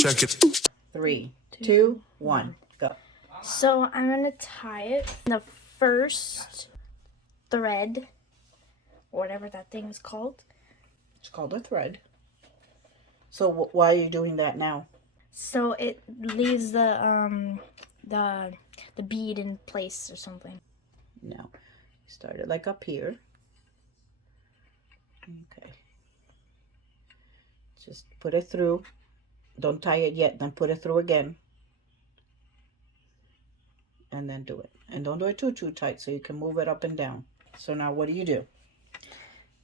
Check it. 3, 2, 1, go. So I'm gonna tie it in the first thread, or whatever that thing is called. It's called a thread. So why are you doing that now? So it leaves the bead in place or something. No. Start it like up here. Okay. Just put it through. Don't tie it yet. Then put it through again. And then do it. And don't do it too tight so you can move it up and down. So now what do?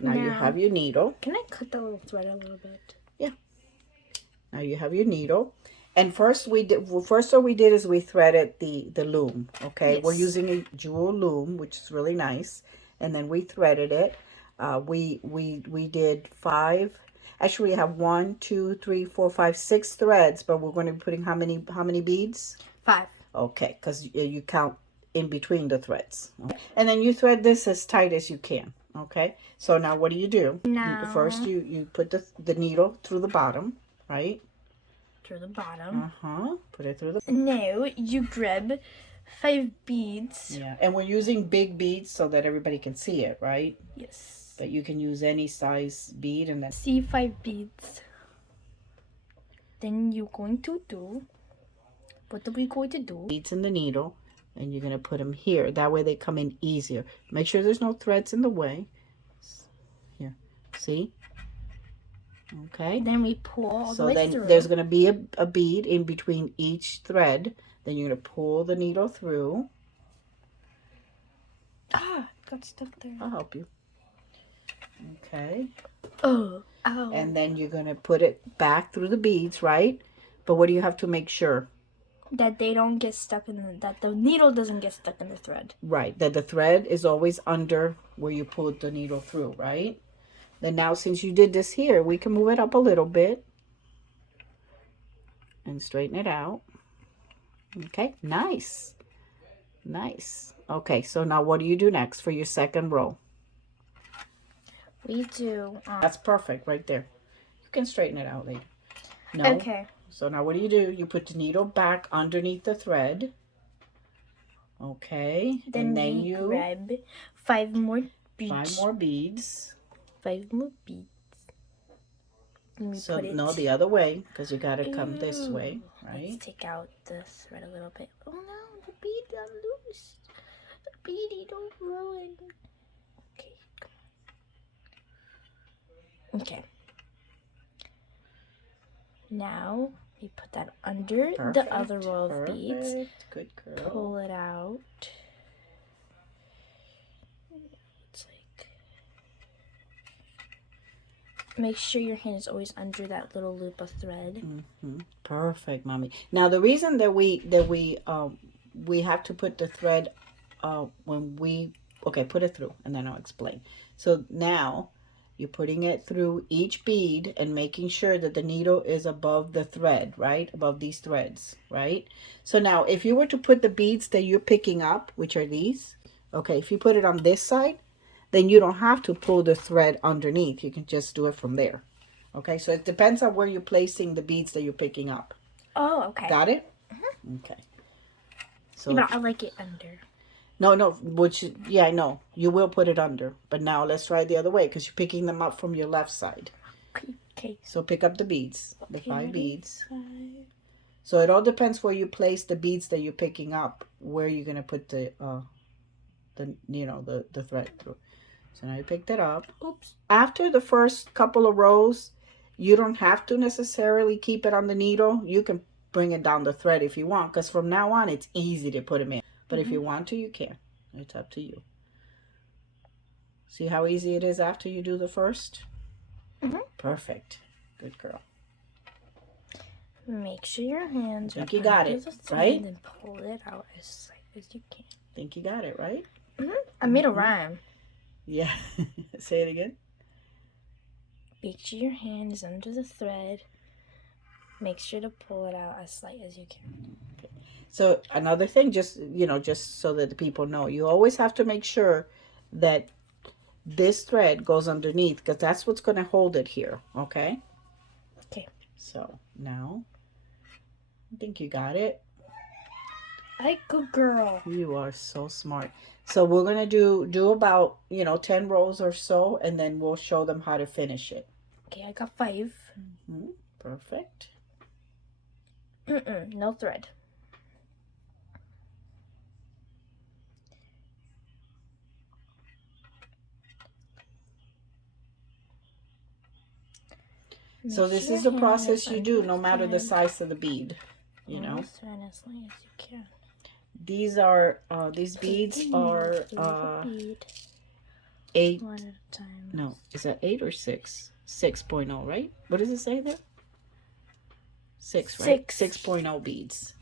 Now you have your needle. Can I cut the little thread a little bit? Yeah. Now you have your needle. And first what we did is we threaded the loom. Okay. Yes. We're using a jewel loom, which is really nice. And then we threaded it. We did 5. Actually, we have 1, 2, 3, 4, 5, 6 threads, but we're going to be putting how many beads? 5. Okay, because you count in between the threads. Okay. And then you thread this as tight as you can. Okay. So now what do? Now, First you put the needle through the bottom, right? Through the bottom. Put it through the. Now you grab 5 beads. Yeah, and we're using big beads so that everybody can see it, right? Yes. But you can use any size bead and then. See 5 beads. Then you're going to do. What are we going to do? Beads in the needle, and you're going to put them here. That way they come in easier. Make sure there's no threads in the way. Here, see? Okay. Then we pull all the way through. So then there's going to be a bead in between each thread. Then you're going to pull the needle through. Ah, got stuck there. I'll help you. Okay. Oh, ow. And then you're going to put it back through the beads, right? But what do you have to make sure? That they don't get stuck that the needle doesn't get stuck in the thread. Right. That the thread is always under where you pulled the needle through, right? Then now since you did this here, we can move it up a little bit. And straighten it out. Okay. Nice. Nice. Okay. So now what do you do next for your second row? We do. That's perfect right there. You can straighten it out later. No. Okay. So now what do? You put the needle back underneath the thread. Okay. Then you grab 5 more beads. 5 more beads. 5 more beads. So no, the other way, because you got to come this way, right? Let's take out the thread a little bit. Oh no, the bead got loose. The beady don't ruin. Okay, come on. Okay. Now we put that under the other row of beads. Good girl. Pull it out. It's like, make sure your hand is always under that little loop of thread. Perfect, mommy. Now the reason that we have to put the thread when we put it through, and then I'll explain. So now you're putting it through each bead and making sure that the needle is above the thread, right? Above these threads, right? So now if you were to put the beads that you're picking up, which are these, okay, if you put it on this side, then you don't have to pull the thread underneath. You can just do it from there. Okay, so it depends on where you're placing the beads that you're picking up. Oh, okay. Got it? Okay. So but I like it under. No, I know. You will put it under. But now let's try it the other way because you're picking them up from your left side. Okay. So pick up the beads, the 5 beads. So it all depends where you place the beads that you're picking up, where you're going to put the thread through. So now you picked it up. Oops. After the first couple of rows, you don't have to necessarily keep it on the needle. You can bring it down the thread if you want, because from now on, it's easy to put them in. But if you want to, you can. It's up to you. See how easy it is after you do the first? Perfect. Good girl. Make sure your hands I think you got it, right? And then pull it out as tight as you can. Think you got it, right? I made a rhyme. Yeah. Say it again. Make sure your hand is under the thread. Make sure to pull it out as light as you can. Okay. So another thing, just so that the people know, you always have to make sure that this thread goes underneath because that's what's going to hold it here. Okay. Okay. So now I think you got it. I good girl. You are so smart. So we're gonna do about 10 rows or so, and then we'll show them how to finish it. Okay, I got 5. Perfect. No thread. So this is the process you do no matter the size of the bead, you know. Thread as long as you can. These are these beads are 8. One at a time. No, is that 8 or 6? 6.0, right? What does it say there? 6, right? 6.0 beads.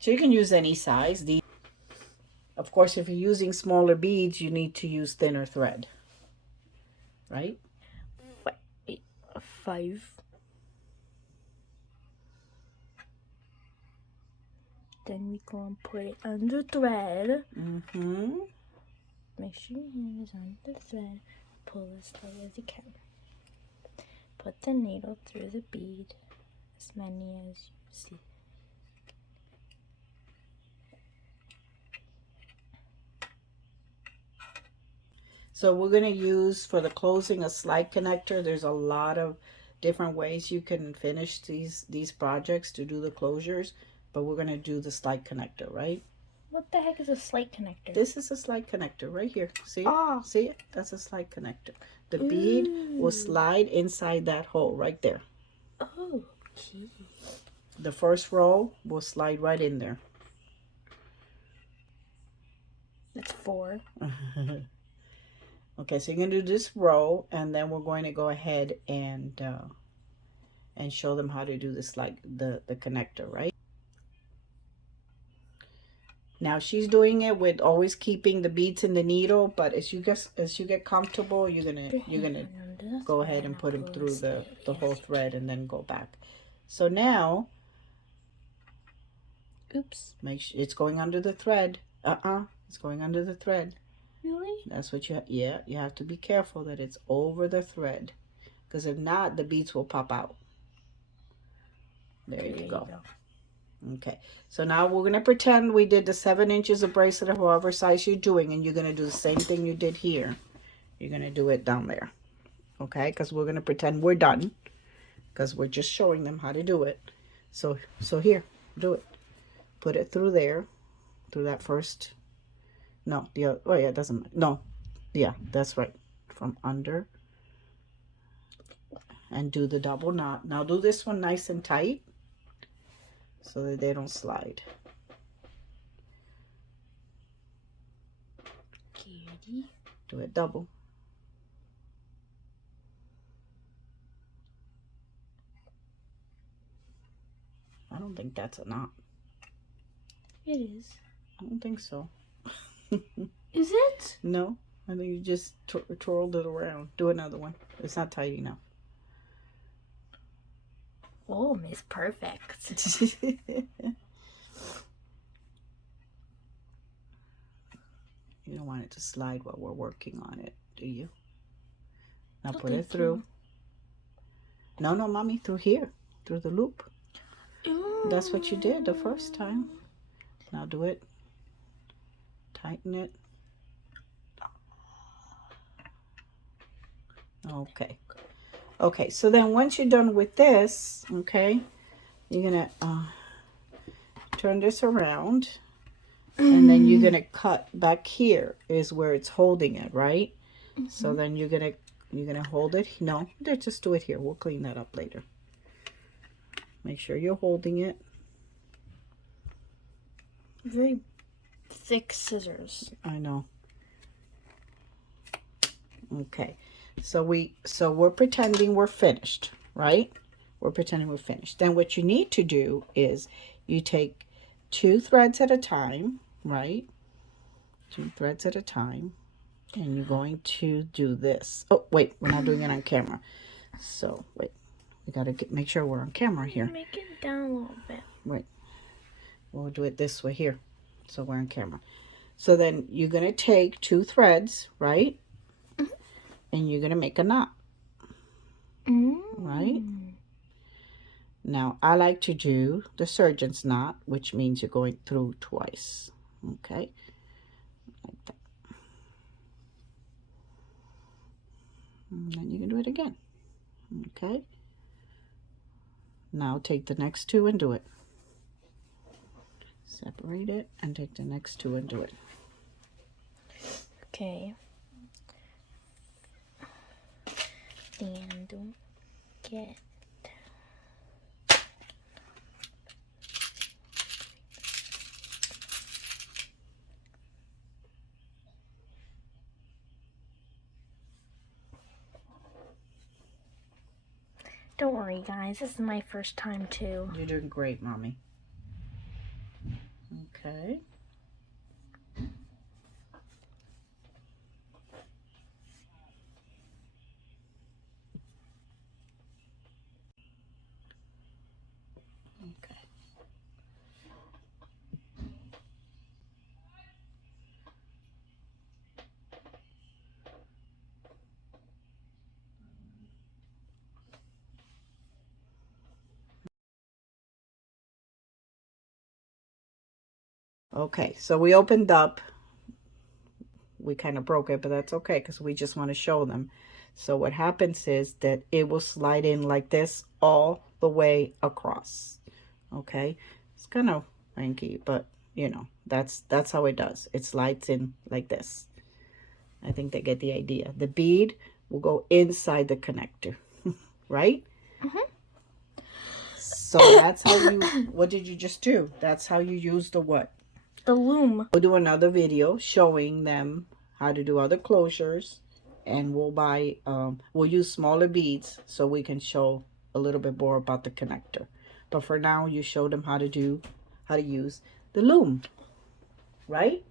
So you can use any size. Of course, if you're using smaller beads, you need to use thinner thread, right? 5. Then we go and put it under thread. Make sure your hand is on the thread. Pull as slow as you can. Put the needle through the bead, as many as you see. So we're going to use for the closing a slide connector. There's a lot of different ways you can finish these projects to do the closures, but we're going to do the slide connector, right? What the heck is a slide connector? This is a slide connector right here. See it? Oh. See it? That's a slide connector. The bead will slide inside that hole right there. Oh, gee. The first row will slide right in there. That's 4. Okay, so you're going to do this row, and then we're going to go ahead and show them how to do this, like the connector, right? Now she's doing it with always keeping the beads in the needle, but as you get comfortable, you're gonna go ahead and put them through the whole thread and then go back. So now, oops, make sure it's going under the thread. It's going under the thread. Really? That's what you have to be careful that it's over the thread, because if not, the beads will pop out. There you go. Okay, so now we're going to pretend we did the 7 inches of bracelet or however size you're doing, and you're going to do the same thing you did here. You're going to do it down there, okay? Because we're going to pretend we're done, because we're just showing them how to do it. So here, do it. Put it through there, through that first. No, the other. Oh yeah, it doesn't. No, yeah, that's right. From under, and do the double knot. Now do this one nice and tight, so that they don't slide. Kitty. Do it double. I don't think that's a knot. It is. I don't think so. Is it? No, I think you just twirled it around. Do another one. It's not tight enough. Oh, Miss Perfect. You don't want it to slide while we're working on it, do you? Now put it through. No, mommy, through here. Through the loop. Ooh. That's what you did the first time. Now do it. Tighten it. Okay. Okay, so then once you're done with this, okay, you're going to turn this around. And then you're going to cut back here is where it's holding it, right? So then you're going to hold it. No, just do it here. We'll clean that up later. Make sure you're holding it. Very thick scissors. I know. Okay. So we're pretending we're finished, right? We're pretending we're finished. Then what you need to do is you take 2 threads at a time, right? 2 threads at a time. And you're going to do this. Oh, wait, we're not doing it on camera. So, wait. We got to make sure we're on camera here. Make it down a little bit. Right. We'll do it this way here. So we're on camera. So then you're going to take 2 threads, right? And you're going to make a knot. Right? Now, I like to do the surgeon's knot, which means you're going through twice. Okay, like that. And then you can do it again. Okay. Now take the next two and do it. Separate it and take the next two and do it. Okay. And don't get. Don't worry, guys. This is my first time too. You're doing great, Mommy. Okay. Okay. Okay, so we opened up. We kind of broke it, but that's okay because we just want to show them. So what happens is that it will slide in like this all the way across. Okay, it's kind of wanky, but you know, that's how it does. It slides in like this. I think they get the idea. The bead will go inside the connector, right? So that's how you, what did you just do? That's how you use the what? The loom. We'll do another video showing them how to do other closures, and we'll buy, we'll use smaller beads so we can show a little bit more about the connector. But for now, you show them how to use the loom, right?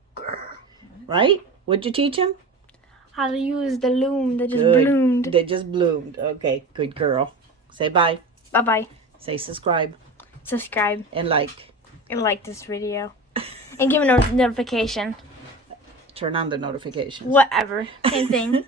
Right? What'd you teach them? How to use the loom that just Good. bloomed. They just bloomed. Okay, good girl. Say bye. Bye-bye. Say subscribe Subscribe and like. and like this video. And give a notification. Turn on the notifications. Whatever. Same thing.